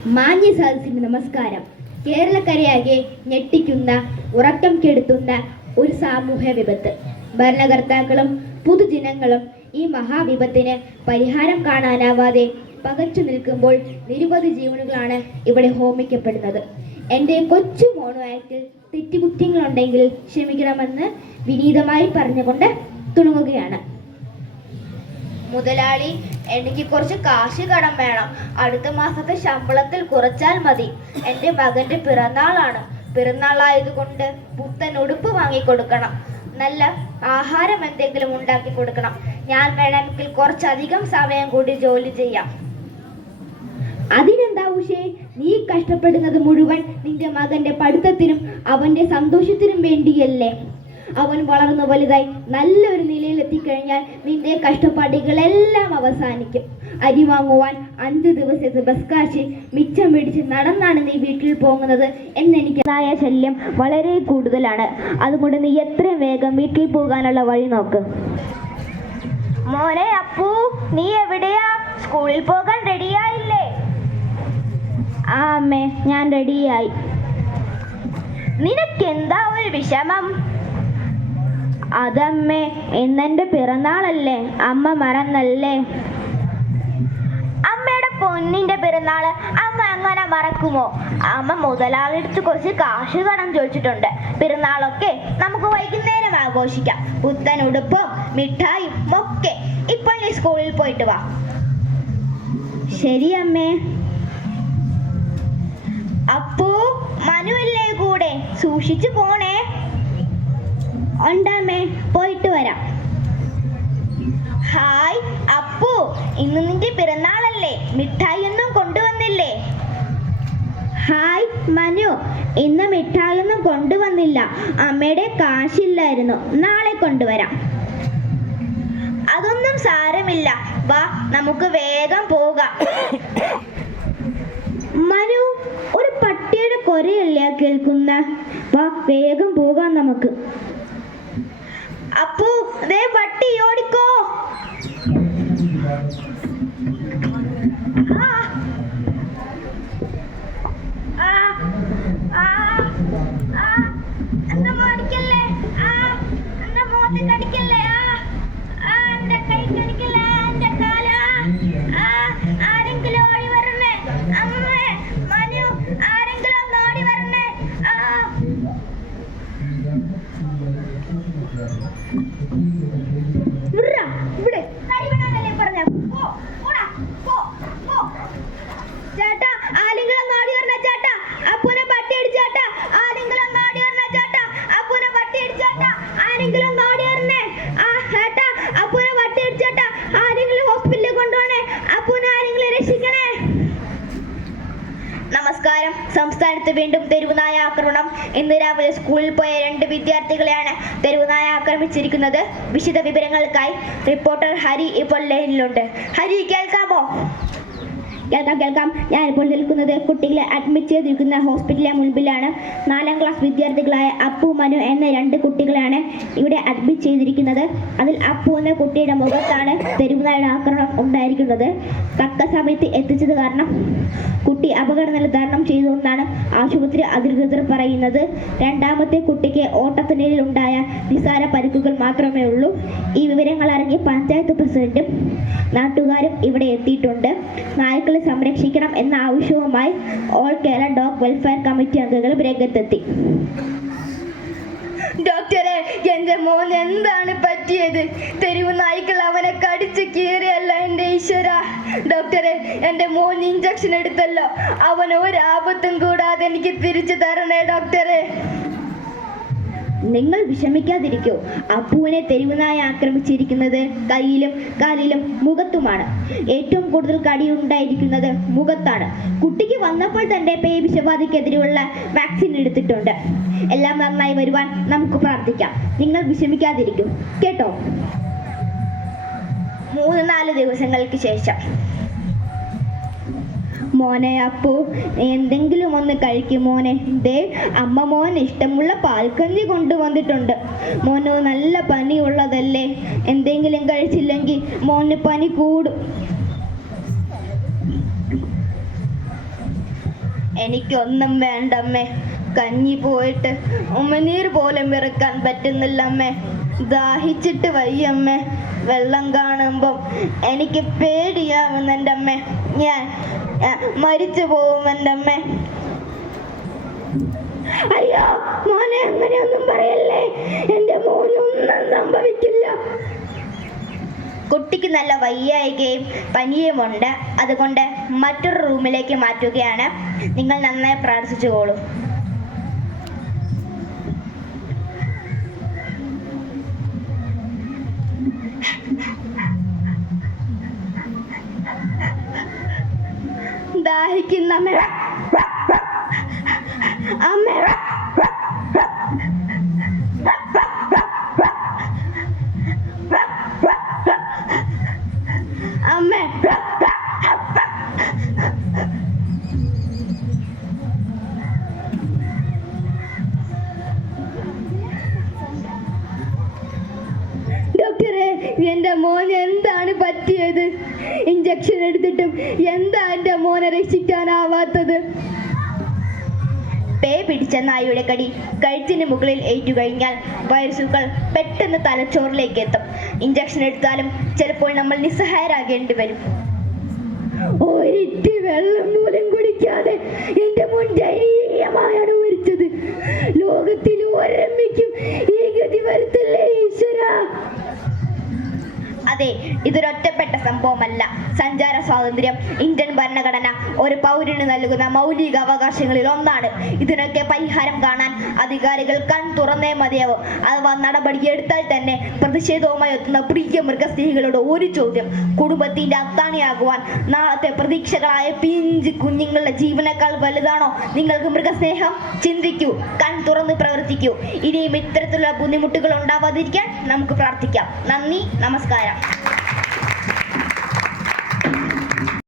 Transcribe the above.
മാന്യ സദസ്സിന് നമസ്കാരം. കേരളക്കരയാകെ ഞെട്ടിക്കുന്ന, ഉറക്കം കെടുത്തുന്ന ഒരു സാമൂഹ്യ വിപത്ത്. ഭരണകർത്താക്കളും പൊതുജനങ്ങളും ഈ മഹാവിപത്തിന് പരിഹാരം കാണാനാവാതെ പകച്ചു നിൽക്കുമ്പോൾ നിരവധി ജീവനുകളാണ് ഇവിടെ ഹോമിക്കപ്പെടുന്നത്. എൻ്റെ കൊച്ചു മോണോ ആക്ടിൽ തെറ്റുകുറ്റങ്ങളുണ്ടെങ്കിൽ ക്ഷമിക്കണമെന്ന് വിനീതമായി പറഞ്ഞുകൊണ്ട് തുടങ്ങുകയാണ്. മുതലാളി, എനിക്ക് കുറച്ച് കാശ് കടം വേണം. അടുത്ത മാസത്തെ ശമ്പളത്തിൽ കുറച്ചാൽ മതി. എൻ്റെ മകൻ്റെ പിറന്നാളാണ്. പിറന്നാളായതുകൊണ്ട് പുത്തൻ ഉടുപ്പ് വാങ്ങിക്കൊടുക്കണം. നല്ല ആഹാരം എന്തെങ്കിലും ഉണ്ടാക്കി കൊടുക്കണം. ഞാൻ വേണമെങ്കിൽ കുറച്ചധികം സമയം കൂടി ജോലി ചെയ്യാം. അതിനെന്താ ഉഷേ, നീ കഷ്ടപ്പെടുന്നത് മുഴുവൻ നിന്റെ മകന്റെ പഠിത്തത്തിനും അവന്റെ സന്തോഷത്തിനും വേണ്ടിയല്ലേ? അവൻ വളർന്നു വലുതായി നല്ലൊരു നിലയിൽ എത്തിക്കഴിഞ്ഞാൽ നിന്റെ കഷ്ടപ്പാടുകളെല്ലാം അവസാനിക്കും. അരി വാങ്ങുവാൻ 5 ദിവസത്തെ ബസ് കാശ് മിച്ചം പിടിച്ച് നടന്നാണ് നീ വീട്ടിൽ പോകുന്നത് എന്നെനിക്ക് ശല്യം വളരെ കൂടുതലാണ്. അതുകൊണ്ട് നീ എത്രയും വേഗം വീട്ടിൽ പോകാനുള്ള വഴി നോക്ക്. മോനെ അപ്പു, നീ എവിടെയാ? സ്കൂളിൽ പോകാൻ റെഡിയായില്ലേ? ആ അമ്മേ, ഞാൻ റെഡിയായി. നിനക്കെന്താ ഒരു വിഷമം? അതമ്മേ, ഇന്നെൻ്റെ പിറന്നാളല്ലേ, അമ്മ മറന്നല്ലേ? അമ്മയുടെ പൊന്നിന്റെ പിറന്നാള് അമ്മ അങ്ങനെ മറക്കുമോ? അമ്മ മുതലാളിയെടുത്ത് കുറച്ച് കാശ് കടം ചോദിച്ചിട്ടുണ്ട്. പിറന്നാളൊക്കെ നമുക്ക് വൈകുന്നേരം ആഘോഷിക്കാം. പുത്തൻ ഉടുപ്പും മിഠായും ഒക്കെ. ഇപ്പോൾ നീ സ്കൂളിൽ പോയിട്ട് വാ. ശരി അമ്മേ. അപ്പു, മനുവല്ലേ കൂടെ? സൂക്ഷിച്ചു പോണേ. ഉണ്ടമ്മേ, പോയിട്ട് വരാം. ഹായ് അപ്പു, ഇന്ന് നിന്റെ പിറന്നാളല്ലേ? മിഠായി ഒന്നും കൊണ്ടുവന്നില്ലേ? ഹായ് മനു, ഇന്ന് മിഠായിയൊന്നും കൊണ്ടുവന്നില്ല. അമ്മയുടെ കാശില്ലായിരുന്നു. നാളെ കൊണ്ടുവരാം. അതൊന്നും സാരമില്ല, വാ നമുക്ക് വേഗം പോകാം. മനു, ഒരു പട്ടിയുടെ കൊരയല്ലേ കേൾക്കുന്ന? വാ വേഗം പോകാം നമുക്ക്. അപ്പു, ദേ പട്ടി, ഓടിക്കോ. എന്താ മോടിക്കല്ലേ? എന്താ മോത്തെ കടിക്കല്ലേ? എന്റെ കൈ കടിക്കല്ലേ? എന്റെ കാല. ആരെങ്കിലും ഓടി വരണേ. അമ്മേ, മനു, ആരെങ്കിലും ഒന്ന് ഓടി വരണേ. ഇവിടെ കൈവിടാനല്ലേ പറഞ്ഞ? ചേട്ടാ, ആരെങ്കിലും ഒന്ന് ഓടി വരണേ ചേട്ടാ. അപ്പൂനെ പട്ടി അടിച്ചേട്ടാ. ആരെങ്കിലും ഒന്ന് ഓടി വരണേ ചേട്ടാ. അപ്പൂനെ പട്ടി അടിച്ചേട്ടാ. ആരെങ്കിലും ഒന്ന് ഓടി വരണേ. ചേട്ടാ, അപ്പൂനെ പട്ടി അടിച്ചേട്ടാ. ആരെങ്കിലും ഹോസ്പിറ്റലിൽ കൊണ്ടുപോണേ. അപ്പൂനെ ആരെങ്കിലും രക്ഷിക്കണേ. നമസ്കാരം. സംസ്ഥാനത്ത് വീണ്ടും തെരുവുനായ ആക്രമണം. ഇന്ന് രാവിലെ സ്കൂളിൽ പോയ 2 വിദ്യാർത്ഥികളെയാണ് തെരുവുനായ ആക്രമിച്ചിരിക്കുന്നത്. വിശദ വിവരങ്ങൾക്കായി റിപ്പോർട്ടർ ഹരി ഇപ്പോൾ ലൈനിലുണ്ട്. ഹരി, കേൾക്കാമോ? കേൾക്കാം. ഞാനിപ്പോൾ നിൽക്കുന്നത് കുട്ടികളെ അഡ്മിറ്റ് ചെയ്തിരിക്കുന്ന ഹോസ്പിറ്റലിലെ മുൻപിലാണ്. 4ാം ക്ലാസ് വിദ്യാർത്ഥികളായ അപ്പു, മനു എന്ന 2 കുട്ടികളാണ് ഇവിടെ അഡ്മിറ്റ് ചെയ്തിരിക്കുന്നത്. അതിൽ അപ്പു എന്ന കുട്ടിയുടെ മുഖത്താണ് തെരുവുനായുടെ ആക്രമണം ഉണ്ടായിരിക്കുന്നത്. തക്ക സമയത്ത് എത്തിച്ചത് കാരണം കുട്ടി അപകടനില തരണം ചെയ്തു എന്നാണ് ആശുപത്രി അധികൃതർ പറയുന്നത്. 2ാമത്തെ കുട്ടിക്ക് ഓട്ടത്തിനിടയിൽ ഉണ്ടായ നിസ്സാര പരിക്കുകൾ മാത്രമേ ഉള്ളൂ. ഈ വിവരങ്ങൾ അറിഞ്ഞ് പഞ്ചായത്ത് പ്രസിഡന്റും നാട്ടുകാരും ഇവിടെ എത്തിയിട്ടുണ്ട്. നായ്ക്കളെ സംരക്ഷിക്കണം എന്ന ആവശ്യവുമായി all Kerala dog welfare committee അംഗങ്ങളും രംഗത്തെത്തി. ഡോക്ടറെ, എന്റെ മോൻ എന്താണ് പറ്റിയത്? തെരുവ് നായ്ക്കൾ അവനെ കടിച്ചു കീറിയല്ല എൻ്റെ ഈശ്വര. ഡോക്ടറെ, എൻ്റെ മോൻ ഇഞ്ചക്ഷൻ എടുത്തല്ലോ. അവന് ഒരാപത്തും കൂടാതെ എനിക്ക് തിരിച്ചു തരണേ ഡോക്ടറെ. നിങ്ങൾ വിഷമിക്കാതിരിക്കൂ. അപ്പുവിനെ തെരുവുനായ ആക്രമിച്ചിരിക്കുന്നത് കൈയിലും കാലിലും മുഖത്തുമാണ്. ഏറ്റവും കൂടുതൽ കടിയുണ്ടായിരിക്കുന്നത് മുഖത്താണ്. കുട്ടിക്ക് വന്നപ്പോൾ തന്നെ പേവിഷബാധയ്ക്കെതിരെയുള്ള വാക്സിൻ എടുത്തിട്ടുണ്ട്. എല്ലാം നന്നായി വരുവാൻ നമുക്ക് പ്രാർത്ഥിക്കാം. നിങ്ങൾ വിഷമിക്കാതിരിക്കൂ കേട്ടോ. 3-4 ദിവസങ്ങൾക്ക് ശേഷം. മോനെ അപ്പു, എന്തെങ്കിലും ഒന്ന് കഴിക്കും മോനെ. ദേ, അമ്മ മോന് ഇഷ്ടമുള്ള പാൽക്കഞ്ഞി കൊണ്ടുവന്നിട്ടുണ്ട്. മോന് നല്ല പനിയുള്ളതല്ലേ, എന്തെങ്കിലും കഴിച്ചില്ലെങ്കിൽ മോന് പനി കൂടും. എനിക്കൊന്നും വേണ്ടമ്മേ. കഞ്ഞി പോയിട്ട് ഉമിനീർ പോലും ഇറക്കാൻ പറ്റുന്നില്ല അമ്മേ. ദാഹിച്ചിട്ട് വയ്യമ്മേ. വെള്ളം കാണുമ്പം എനിക്ക് പേടിയാവുന്നെൻ്റെ അമ്മേ. ഞാൻ മരിച്ചു പോകുമെൻ്റെ അമ്മേ. അയ്യോ മോനെ, അങ്ങനെയൊന്നും പറയല്ലേ. എൻ്റെ മോനൊന്നും സംഭവിക്കില്ല. കുട്ടിക്ക് നല്ല വയ്യായികയും പനിയുമുണ്ട്. അതുകൊണ്ട് മറ്റൊരു റൂമിലേക്ക് മാറ്റുകയാണ്. നിങ്ങൾ നന്നായി പ്രാർത്ഥിച്ചുകൊള്ളൂ. ദാഹിക്കുന്ന അമ്മ, ഡോക്ടറെ, എൻ്റെ മോന് എന്താണ് പറ്റിയത്? ഇഞ്ചക്ഷൻ എടുത്തിട്ടും എന്താ എൻ്റെ മോനെ രക്ഷിക്കാനാവാത്തത്? പേ പിടിച്ച നായയുടെ കടി കഴുത്തിന് മുകളിൽ ഏറ്റുകഴിഞ്ഞാൽ വൈറസുകൾ പെട്ടെന്ന് തലച്ചോറിലേക്ക് എത്തും. ഇഞ്ചക്ഷൻ എടുത്താലും ചിലപ്പോൾ നമ്മൾ നിസ്സഹായരാകേണ്ടി വരും. ഒരിറ്റ് വെള്ളം പോലും കുടിക്കാതെ എൻ്റെ മോൻ ദയനീയമായാണ് മരിച്ചത്. ലോകത്തിൽ ഒരമ്മയ്ക്കും ഈ ഗതി വരുത്തല്ലേ ഈശ്വര. അതെ, ഇതൊരൊറ്റപ്പെട്ട സംഭവമല്ല. സഞ്ചാര സ്വാതന്ത്ര്യം ഇന്ത്യൻ ഭരണഘടന ഒരു പൗരന് നൽകുന്ന മൗലിക അവകാശങ്ങളിൽ ഒന്നാണ്. ഇതിനൊക്കെ പരിഹാരം കാണാൻ അധികാരികൾ കൺ തുറന്നേ മതിയാവും. അഥവാ നടപടിയെടുത്താൽ തന്നെ പ്രതിഷേധവുമായി എത്തുന്ന പ്രിയ മൃഗസ്നേഹികളോട് ഒരു ചോദ്യം: കുടുംബത്തിന്റെ അത്താണിയാകുവാൻ നാളത്തെ പ്രതീക്ഷകളായ പിഞ്ച് കുഞ്ഞുങ്ങളുടെ ജീവനേക്കാൾ വലുതാണോ നിങ്ങൾക്ക് മൃഗസ്നേഹം? ചിന്തിക്കൂ, കൺ തുറന്ന് പ്രവർത്തിക്കൂ. ഇനിയും ഇത്തരത്തിലുള്ള ബുദ്ധിമുട്ടുകൾ ഉണ്ടാവാതിരിക്കാൻ നമുക്ക് പ്രാർത്ഥിക്കാം. നന്ദി, നമസ്കാരം.